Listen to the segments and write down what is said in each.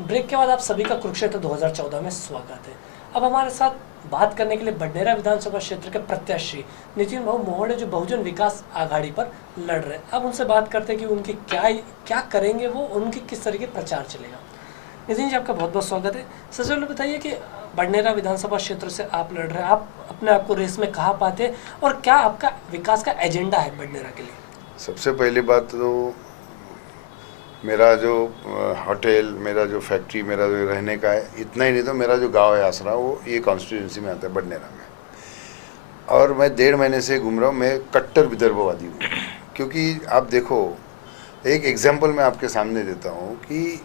Break के बाद आप सभी का कुरुक्षेत्र 2014 में स्वागत है। अब हमारे साथ बात करने के लिए बडनेरा विधानसभा क्षेत्र के प्रत्याशी नितिन भाऊ मोहड़े जो बहुजन विकास आघाड़ी पर लड़ रहे हैं, अब उनसे बात करते हैं कि उनकी क्या क्या करेंगे वो, उनकी किस तरीके प्रचार चलेगा। नितिन जी, आपका बहुत बहुत स्वागत है। सबसे पहले बताइए कि बडनेरा विधानसभा क्षेत्र से आप लड़ रहे हैं, आप अपने आप को रेस में कहाँ पाते हैं और क्या आपका विकास का एजेंडा है बडनेरा के लिए? सबसे पहली बात तो मेरा जो होटल, मेरा जो फैक्ट्री, मेरा जो रहने का है, इतना ही नहीं तो मेरा जो गांव है आसरा, वो ये कॉन्स्टिट्यूंसी में आता है बडनेरा में। और मैं 1.5 महीने से घूम रहा हूँ। मैं कट्टर विदर्भवादी हूँ, क्योंकि आप देखो, एक एग्जांपल मैं आपके सामने देता हूँ कि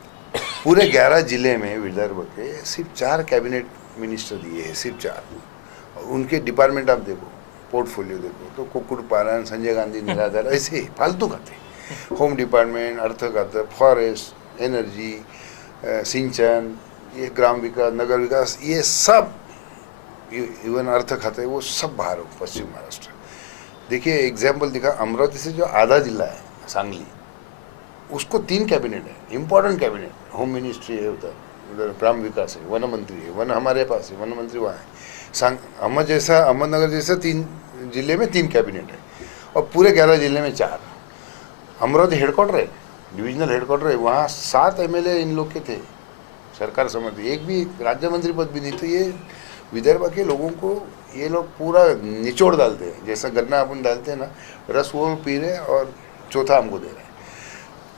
पूरे 11 ज़िले में विदर्भ के सिर्फ 4 कैबिनेट मिनिस्टर दिए हैं, सिर्फ 4। उनके डिपार्टमेंट आप देखो, पोर्टफोलियो देखो तो कुक्कुट पालन, संजय गांधी निराधार, ऐसे ही फालतू खाते। होम डिपार्टमेंट, अर्थ खाते, फॉरेस्ट, एनर्जी, सिंचन, ये ग्राम विकास, नगर विकास, ये सब, इवन अर्थ खाते, वो सब बाहर हो पश्चिम महाराष्ट्र। देखिए एग्जाम्पल दिखा, अमरावती से जो आधा जिला है सांगली, उसको 3 कैबिनेट है, इम्पोर्टेंट कैबिनेट। होम मिनिस्ट्री है उधर, ग्राम विकास है, वन मंत्री है, वन हमारे पास है, वन मंत्री वहाँ है। अहमदनगर जैसा 3 जिले में 3 कैबिनेट है, और पूरे 11 जिले में 4। अमरावती हेडक्वार्टर है, डिविजनल हेडक्वार्टर है, वहाँ 7 MLA इन लोग के थे, सरकार समझती, एक भी राज्य मंत्री पद भी नहीं। तो ये विदर्भ के लोगों को ये लोग पूरा निचोड़ डालते हैं, जैसा गन्ना अपन डालते हैं ना, रस वो पी रहे और चौथा हमको दे रहे हैं।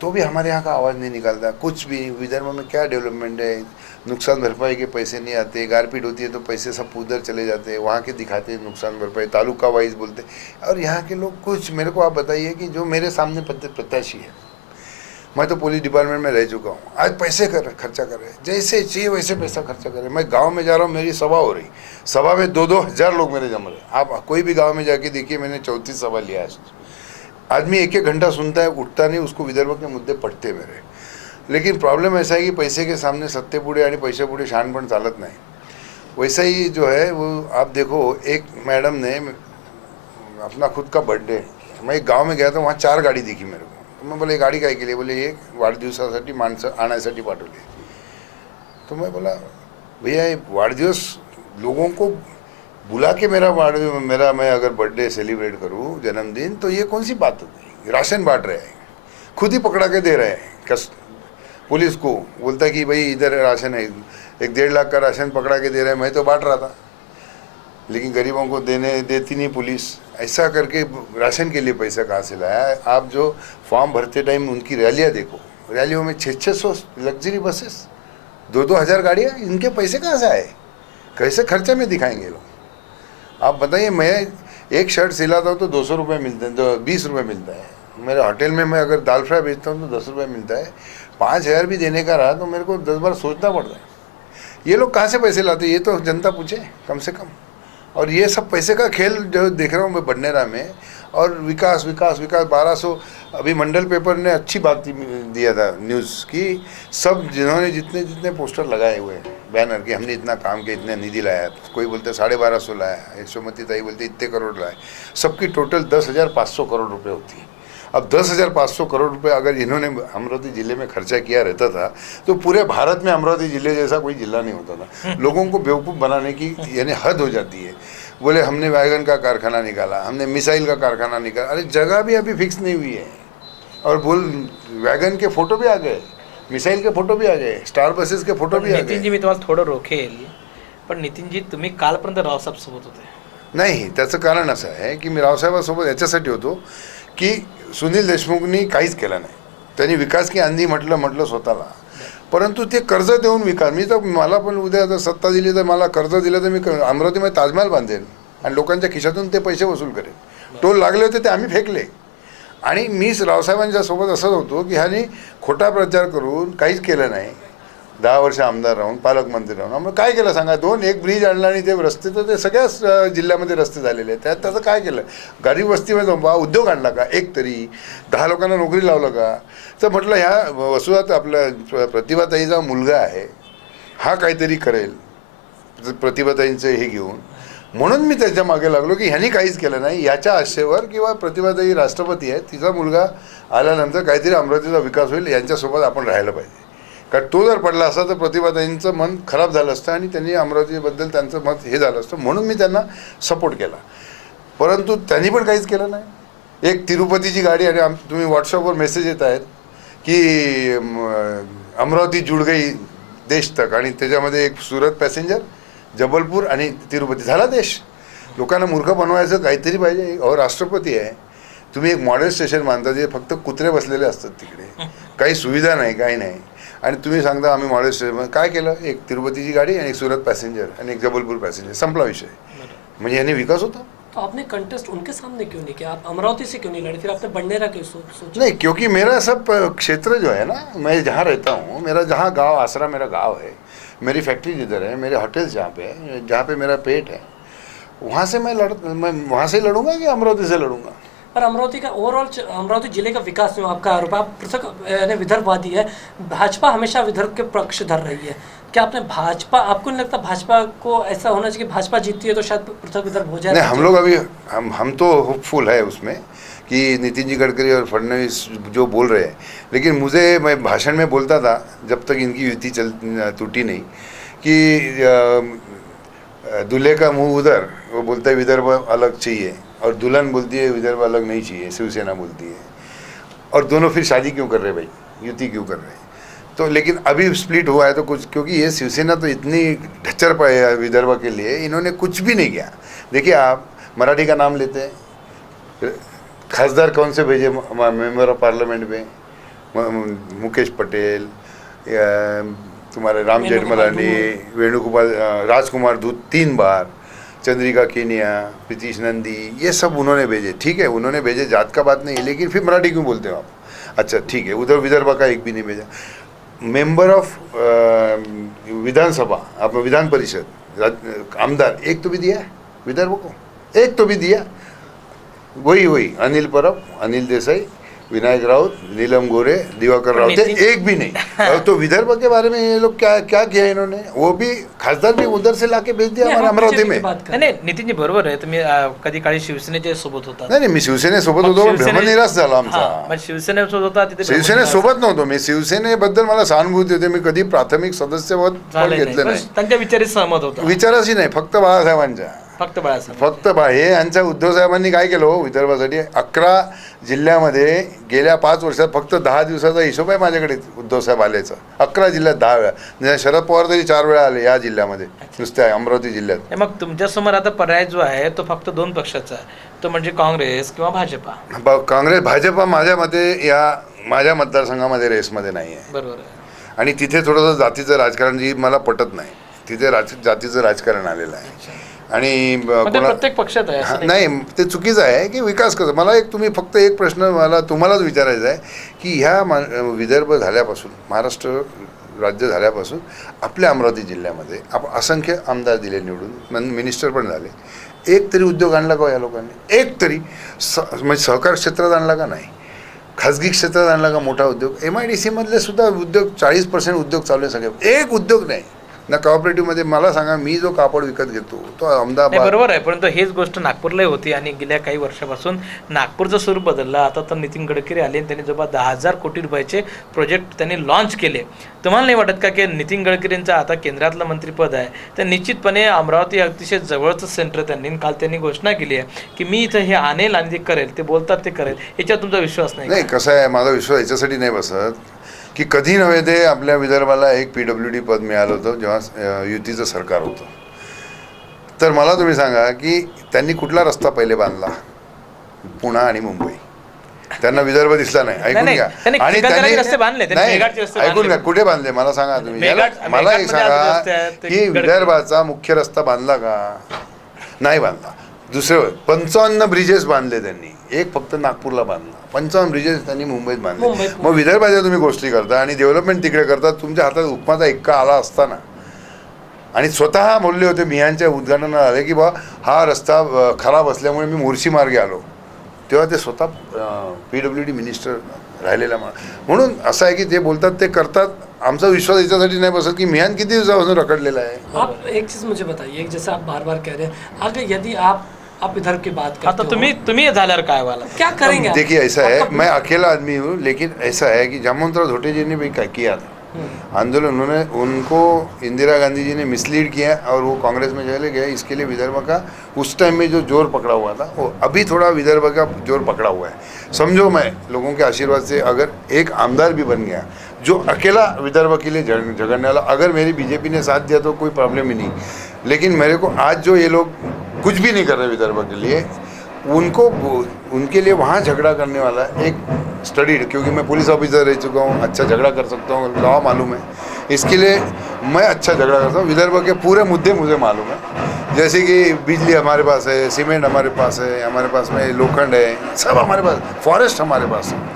तो भी हमारे यहाँ का आवाज़ नहीं निकालता कुछ भी। विदर्भ में क्या डेवलपमेंट है? नुकसान भरपाई के पैसे नहीं आते, गारपीट होती है तो पैसे सब उधर चले जाते हैं, वहाँ के दिखाते हैं नुकसान भरपाई, तालुका वाइज बोलते। और यहाँ के लोग कुछ, मेरे को आप बताइए कि जो मेरे सामने प्रत्याशी है, मैं तो पुलिस डिपार्टमेंट में रह चुका हूँ, आज पैसे खर्चा कर रहे हैं, जैसे चाहिए वैसे पैसा खर्चा कर रहे हैं। मैं गाँव में जा रहा हूँ, मेरी सभा हो रही, सभा में 2-2 हज़ार लोग मेरे जम रहे। आप कोई भी गाँव में जाके देखिए, मैंने 34 सभा लिया है। आदमी 1-1 घंटा सुनता है, उठता नहीं, उसको विदर्भ के मुद्दे पडते मेरे। लेकिन प्रॉब्लम ऐसा है कि पैसे के सामने सत्तेपुढे आणि पैशापुढे शहाणपण चालत नाही। वैसा ही जो है वो आप देखो, एक मैडम ने अपना खुद का बर्थडे, मैं एक गांव में गया था, वहाँ 4 गाड़ी दिखी मेरे को। तो मैं बोले गाड़ी काय केली? बोले ये वाढदिवसासाठी माणसं आणायसाठी पाठवली। तो मैं बोला भैया ये वाढदिवस लोगों को बुला के मेरा मैं अगर बर्थडे सेलिब्रेट करूं, जन्मदिन, तो ये कौन सी बात होती? राशन बांट रहे हैं, खुद ही पकड़ा के दे रहे हैं। पुलिस को बोलता है कि भाई इधर राशन है, 1-1.5 लाख का राशन पकड़ा के दे रहे हैं, मैं तो बांट रहा था, लेकिन गरीबों को देती नहीं पुलिस। ऐसा करके राशन के लिए पैसा कहाँ से लाया? आप जो फॉर्म भरते टाइम उनकी रैलियाँ देखो, रैलियों में 600 लग्जरी बसेस, 2-2 हज़ार गाड़ियाँ, इनके पैसे कहाँ से आए? कैसे खर्चे में दिखाएंगे लोग? आप बताइए, मैं एक शर्ट सिलाता हूँ तो 200 रुपये मिलते हैं, तो 20 रुपये मिलता है। मेरे होटल में मैं अगर दाल फ्राई बेचता हूँ तो 10 रुपये मिलता है। 5,000 भी देने का रहा तो मेरे को 10 बार सोचना पड़ता है। ये लोग कहाँ से पैसे लाते हैं, ये तो जनता पूछे कम से कम। और ये सब पैसे का खेल जो देख रहा हूँ मैं बडनेरा में। और विकास विकास विकास 1200, अभी मंडल पेपर ने अच्छी बात दिया था न्यूज़ की, सब जिन्होंने जितने पोस्टर लगाए हुए हैं बैनर के, हमने इतना काम किया, इतना निधि लाया, कोई बोलते 1250 लाया, यशोमती ताई बोलते इतने करोड़ लाए, सबकी टोटल 10,500 करोड़ रुपए होती है। अब 10,500 करोड़ रुपए अगर इन्होंने अमरावती ज़िले में खर्चा किया रहता था तो पूरे भारत में अमरावती ज़िले जैसा कोई ज़िला नहीं होता था। लोगों को बेवकूफ़ बनाने की यानी हद हो जाती है। बोले हमने वैगन का कारखाना निकाला, हमने मिसाइल का कारखाना निकाला, अरे जगह भी अभी फिक्स नहीं हुई है। और वैगन के फोटो भी आ गए, मिसाईल के फोटो भी आ गए, स्टार बसेस के फोटो भी आ गए। नितीनजी, मी तुम्हाला थोडं रोखेल, पण नितीनजी तुम्ही कालपर्यंत रावसाहेब सोबत होते. नाही, त्याचं कारण असं आहे की मी रावसाहेबांसोबत याच्यासाठी होतो की सुनील देशमुखनी काहीच केलं नाही. त्यांनी विकास की अंधी म्हटलं स्वतःला, परंतु ते कर्ज देऊन विकास. मी तर मला पण उद्या जर सत्ता दिली तर मला कर्ज दिलं तर मी अमरावतीमध्ये ताजमहल बांधेन आणि लोकांच्या खिशातून ते पैसे वसूल करेन. टोल लागले होते ते आम्ही फेकले. आणि मी रावसाहेबांच्या सोबत असंच होतो की ह्याने खोटा प्रचार करून काहीच केलं नाही. 10 वर्ष आमदार राहून, पालकमंत्री राहून आम्ही काय केलं सांगा? 2-1 ब्रिज आणला आणि ते रस्ते, तर ते सगळ्याच जिल्ह्यामध्ये रस्ते झालेले आहेत. त्याचं काय केलं? गरीब वस्तीमध्ये उद्योग आणला का? एक तरी 10 लोकांना नोकरी लावलं का? तर म्हटलं ह्या वसुधात आपल्या प्रतिभाताईचा मुलगा आहे, हा काहीतरी करेल प्रतिभाताईंचं हे घेऊन. म्हणून मी त्याच्या मागे लागलो की ह्यांनी काहीच केलं नाही. याच्या आशेवर किंवा प्रतिभाताई राष्ट्रपती आहे, तिचा मुलगा आल्यानंतर काहीतरी अमरावतीचा विकास होईल, यांच्यासोबत आपण राहायला पाहिजे. कारण तो जर पडला असता तर प्रतिभाताईंचं मन खराब झालं असतं आणि त्यांनी अमरावतीबद्दल त्यांचं मत हे झालं असतं, म्हणून मी त्यांना सपोर्ट केला. परंतु त्यांनी पण काहीच केलं नाही. एक तिरुपतीची गाडी आणि तुम्ही व्हॉट्सअपवर मेसेज येत आहेत की अमरावती जुड गई देश तक, आणि त्याच्यामध्ये एक सुरत पॅसेंजर, जबलपूर आणि तिरुपती, झाला देश. लोकांना मूर्ख बनवायचं काहीतरी पाहिजे. अहो राष्ट्रपती आहे, तुम्ही एक मॉडेल स्टेशन मानता जे फक्त कुत्रे बसलेले असतात तिकडे, काही सुविधा नाही, काही नाही, आणि तुम्ही सांगता आम्ही मॉडेल स्टेशन. काय केलं? एक तिरुपतीची गाडी आणि एक सुरत पॅसेंजर आणि एक जबलपूर पॅसेंजर, संपला विषय. म्हणजे याने विकास होता. तो आपने कंटेस्ट उनके सामने क्यों नहीं किया? आप अमरावती से क्यों नहीं लड़े? फिर आपने बंडेरा क्यों सोचा? नहीं, क्योंकि मेरा सब क्षेत्र जो है ना, मैं जहाँ रहता हूँ, मेरा जहाँ गांव आसरा मेरा गांव है, मेरी फैक्ट्री जिधर है, मेरे होटल्स जहाँ पे मेरा पेट है, वहाँ से मैं वहाँ से लड़ूंगा कि अमरावती से लड़ूंगा? पर अमरावती का ओवरऑल अमरावती जिले का विकास में आपका आरोप, आप पृथक विदर्भवादी है, भाजपा हमेशा विदर्भ के पक्षधर रही है. क्या आपने भाजपा, आपको नहीं लगता भाजपा को ऐसा होना चाहिए कि भाजपा जीतती है तो शायद पृथक विदर्भ हो जाए? नहीं, हम लोग अभी हम तो होपफुल है उसमें कि नितिन जी गडकरी और फडणवीस जो बोल रहे हैं, लेकिन मैं भाषण में बोलता था जब तक इनकी युति टूटी नहीं कि दूल्हे का मुंह उधर, वो बोलता है विदर्भ अलग चाहिए, और दुल्हन बोलती है विदर्भ अलग नहीं चाहिए, शिवसेना बोलती है. और दोनों फिर शादी क्यों कर रहे भाई, युति क्यों कर रहे हैं? तो लेकिन अभी स्प्लिट हुआ है तो कुछ, क्योंकि ये शिवसेना तो इतनी ढच्चर पाए है विदर्भ के लिए, इन्होंने कुछ भी नहीं किया. देखिए आप मराठी का नाम लेते हैं, खासदार कौन से भेजे मेंबर ऑफ पार्लियामेंट में? मुकेश पटेल, तुम्हारे राम जेठमलानी, वेणुगोपाल, राजकुमार दूत 3 बार, चंद्रिका केनिया, प्रीतीश नंदी, ये सब उन्होंने भेजे. ठीक है, उन्होंने भेजे, जात का बात नहीं, लेकिन फिर मराठी क्यों बोलते हो आप? अच्छा ठीक है, उधर विदर्भ का एक भी नहीं भेजा. मेंबर ऑफ विधानसभा, आप विधान परिषद, आमदार एक तो भी दिया है विदर्भ को? एक तो भी दिया? वही अनिल परब, अनिल देसाई, विनायक राउत, नीलम गोरे, दिवाकर राउत, एक भी नहीं. तो विदर्भ के बारे में ये लोग क्या किया इन्होंने? वो भी खासदार भी उधर से लाके भेज दिया हमारे अमरावती में. नाही नितीनजी बरोबर आहे. तुम्ही कधी काळी शिवसेनेच्या सोबत होता? नाही, मी शिवसेनेसोबत होतो, पण भ्रमनिरास झाला आमचा. शिवसेनेसोबत होता तिथे? शिवसेनेसोबत नव्हतो मी. शिवसेनेबद्दल मला सहानुभूती होते, मी कधी प्राथमिक सदस्यपद पण घेतलं नाही. त्यांच्या विचारी सहमत होता? विचाराशी नाही, फक्त बाळासाहेबांच्या. फक्त बाळासाहेब, फक्त हे यांच्या उद्धव साहेबांनी काय केलं हो विदर्भासाठी? 11 जिल्ह्यामध्ये गेल्या 5 वर्षात फक्त 10 दिवसाचा हिशोब आहे माझ्याकडे उद्धव साहेब आल्याचा. 11 जिल्ह्यात 10 वेळा. म्हणजे शरद पवार तरी 4 वेळा आले या जिल्ह्यामध्ये, नुसत्या अमरावती जिल्ह्यात. मग तुमच्यासमोर आता पर्याय जो आहे तो फक्त 2 पक्षाचा आहे, तो म्हणजे काँग्रेस किंवा भाजपा. काँग्रेस भाजपा माझ्या मते या माझ्या मतदारसंघामध्ये रेसमध्ये नाही आहे. बरोबर आहे. आणि तिथे थोडंसं जातीचं राजकारण जी मला पटत नाही. तिथे जातीचं राजकारण आलेलं आहे. आणि प्रत्येक पक्षात आहे नाही, ते चुकीचं आहे की विकास कसं. मला तुम्ही फक्त एक प्रश्न तुम्हालाच विचारायचा आहे की ह्या विदर्भ झाल्यापासून, महाराष्ट्र राज्य झाल्यापासून आपल्या अमरावती जिल्ह्यामध्ये असंख्य आमदार दिले निवडून, मिनिस्टर पण झाले. एक तरी उद्योग आणला का या लोकांनी? एक तरी म्हणजे सहकार क्षेत्रात आणला का नाही? खाजगी क्षेत्रात आणला का मोठा उद्योग? MIDC मधले सुद्धा उद्योग 40% उद्योग चालू आहे सगळे. एक उद्योग नाही ना कॉपरेटिव्हमध्ये. मला सांगा, मी जो कापड विकत घेतो तो अहमदाबाद. बरोबर आहे, परंतु हेच गोष्ट नागपूरलाही होती आणि गेल्या काही वर्षापासून नागपूरचं स्वरूप बदललं. आता तर नितीन गडकरी आले आणि त्यांनी जवळ 10,000 कोटी रुपयाचे प्रोजेक्ट त्यांनी लॉन्च केले. तुम्हाला नाही वाटत का की नितीन गडकरींचं आता केंद्रातलं मंत्रिपद आहे तर निश्चितपणे अमरावती अतिशय जवळचं सेंटर त्यांनी, काल त्यांनी घोषणा केली आहे की मी इथं हे आणेल आणि ते करेल, ते बोलतात ते करेल. याच्यावर तुमचा विश्वास नाही? नाही, कसं आहे, माझा विश्वास याच्यासाठी नाही बसत की कधी नव्हे ते आपल्या विदर्भाला एक PWD पद मिळालं होतं जेव्हा युतीचं सरकार होतं. तर मला तुम्ही सांगा की त्यांनी कुठला रस्ता पहिले बांधला? पुणे आणि मुंबई. त्यांना विदर्भ दिसला नाही. ऐकून घ्या. आणि त्यांनी ऐकून घ्या, कुठे बांधले मला सांगा तुम्ही. मला एक सांगा की विदर्भाचा मुख्य रस्ता बांधला का? नाही बांधला. दुसरे 55 ब्रिजेस बांधले त्यांनी, एक फक्त नागपूरला बांधला. 55 ब्रिजेस त्यांनी मुंबईत बांधले. मग विदर्भाच्या तुम्ही गोष्टी करता आणि डेव्हलपमेंट तिकडे करता. तुमच्या हातात उपमाचा इक्का आला असताना आणि स्वतः बोलले होते मिहानच्या उद्घाटनाला आले की बा हा रस्ता खराब असल्यामुळे मी मोर्शी मार्गे आलो, तेव्हा ते स्वतः PWD मिनिस्टर राहिलेला. म्हणून असं आहे की जे बोलतात ते करतात. आमचा विश्वास याच्यासाठी नाही बसत की मिहान किती दिवसापासून रखडलेला आहे. आप एक चीज़ मुझे बताइए, जैसे आप बार बार कह रहे हैं, अगर यदि आप इधर की बात करते हो, तुम्ही झाल्यावर काय वाला क्या करेंगे? देखिए ऐसा है, मैं अकेला आदमी हूँ, लेकिन ऐसा है कि जामवंतराव झोटे जी ने भी क्या किया था. आंदोलन उन्होंने उनको इंदिरा गांधी जी ने मिसलीड किया और वो कांग्रेस में चले गए। इसके लिए विदर्भ का उस टाइम में जो जोर पकड़ा हुआ था वो अभी थोड़ा विदर्भ का जोर पकड़ा हुआ है। समझो मैं लोगों के आशीर्वाद से अगर एक आमदार भी बन गया जो अकेला विदर्भ के लिए झगड़ने वाला, अगर मेरी बीजेपी ने साथ दिया तो कोई प्रॉब्लम ही नहीं। लेकिन मेरे को आज जो ये लोग कुछ भी नहीं कर रहे विदर्भ के लिए, उनके लिए वहाँ झगड़ा करने वाला एक स्टडीड, क्योंकि मैं पुलिस ऑफिसर रह चुका हूँ, अच्छा झगड़ा कर सकता हूँ, लॉ मालूम है, इसके लिए मैं अच्छा झगड़ा करता हूँ। विदर्भ के पूरे मुद्दे मुझे मालूम है, जैसे कि बिजली हमारे पास है, सीमेंट हमारे पास है, हमारे पास में लोखंड है, सब हमारे पास, फॉरेस्ट हमारे पास है।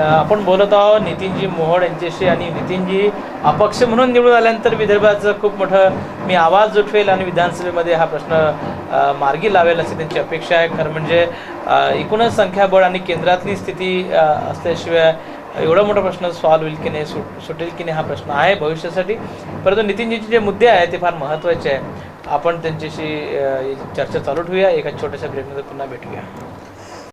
आपण बोलत आहोत नितीनजी मोहोळ यांच्याशी, आणि नितीनजी अपक्ष म्हणून निवडून आल्यानंतर विदर्भाचं खूप मोठं मी आवाज उठवेल आणि विधानसभेमध्ये हा प्रश्न मार्गी लावेल अशी त्यांची अपेक्षा आहे। खरं म्हणजे एकूणच संख्याबळ आणि केंद्रातली स्थिती असल्याशिवाय एवढा मोठा प्रश्न सॉल्व होईल की नाही, सुटेल की नाही हा प्रश्न आहे भविष्यासाठी। परंतु नितीनजीचे जे मुद्दे आहेत ते फार महत्त्वाचे आहे। आपण त्यांच्याशी चर्चा चालू ठेवूया, एका छोट्याशा ब्रेकमध्ये पुन्हा भेटूया।